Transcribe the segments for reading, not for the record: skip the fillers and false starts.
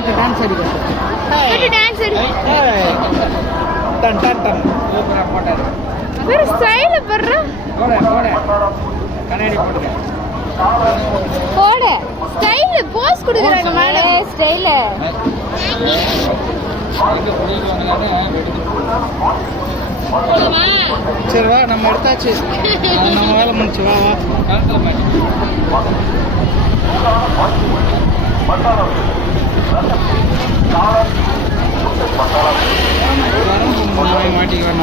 அம்மாட்ட டான்ஸ் அடிக்க டான்ஸ் அடி டன் டன் டன் சூப்பரா போட்டாரு வேற ஸ்டைல பண்ற போட கண்ணாடி போடுங்க போட ஸ்டைல் போஸ் கொடுக்கறாங்க மேடம் ஸ்டைல எங்க புடிங்க வந்தானே போடுமா சரி வா நம்ம எடுத்தாச்சு நம்ம வேலை முடிச்சு வா வா கால்ல மாட்டி மாட்டிக்குவேன்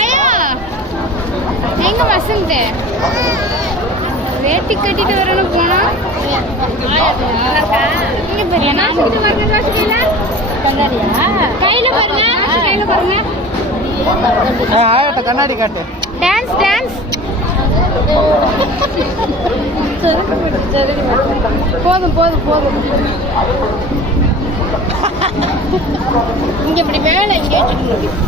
ஐயா எங்க வசந்த் வேட்டி கட்டிட்டு வரணும் போனா இங்க பாருங்க நான் கிட்ட வரணும் யோசிக்கல கையில பாருங்க கையில பாருங்க ஆயட்ட கண்ணாடி காட்டு டான்ஸ் டான்ஸ் போதும் போதும் போதும் இங்க இப்படி மேல இங்க வச்சுக்கணும்